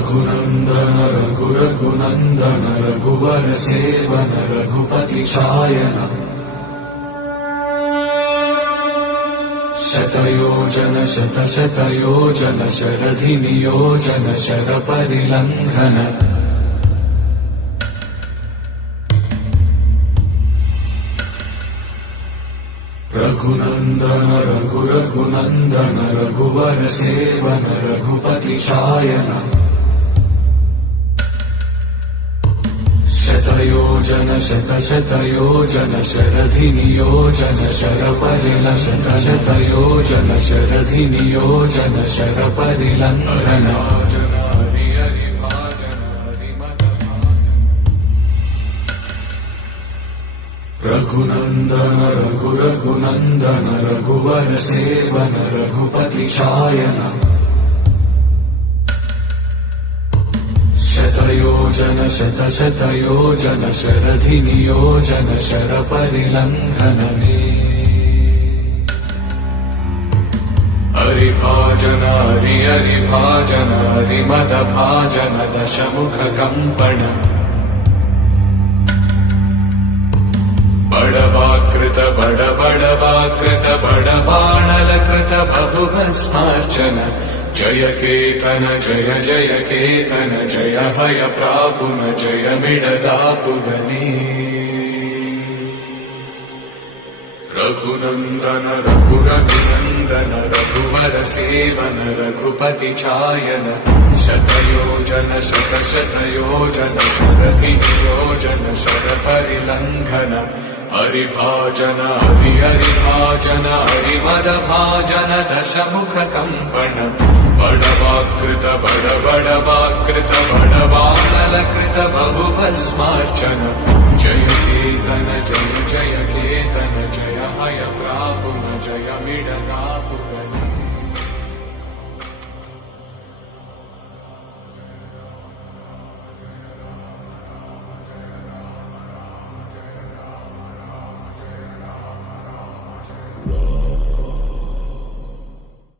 रघुनन्दन रघुरघुनन्दन रघुवर seven Raghupati चायन शतयोजन शतशतयोजन शरधि नियोजन शरपरिलङ्घन रघुनन्दन रघुरघुनन्दन रघुवर seven Raghupati चायन शतयोजन शतशतयोजन शरधि नियोजन शतशतयोजन शरधि नियोजन शरपरिलङ्घन रघुनन्दन रघुरघुनन्दन रघुवर सेवन रघुपति चायन शतयोजन शतशतयोजन शरधि नियोजन शरपरिलङ्घन हरिभाजन हरिभाजन हरिमदभाजन दशमुख कम्पण बड़वाकृत बड़वाकृत बड़बाणलकृत बहुभस्मार्चन जय केतन जय जय केतन जय हय प्रापुन जय मिडदापुगनी रघुनन्दन रघुरघुनन्दन रघुवर सेवन रघुपति चायन शतयोजन शतशतयोजन शरधि नियोजन शरपरिलङ्घन हरिभाजन हरिभाजन हरिमदभाजन दशमुख कम्पण बड़वाकृत बड़वाकृत बड़वानलकृत बहुभस्मार्चन जय केतन जय जय केतन जय हय प्रापुन जय मिडदापुगनी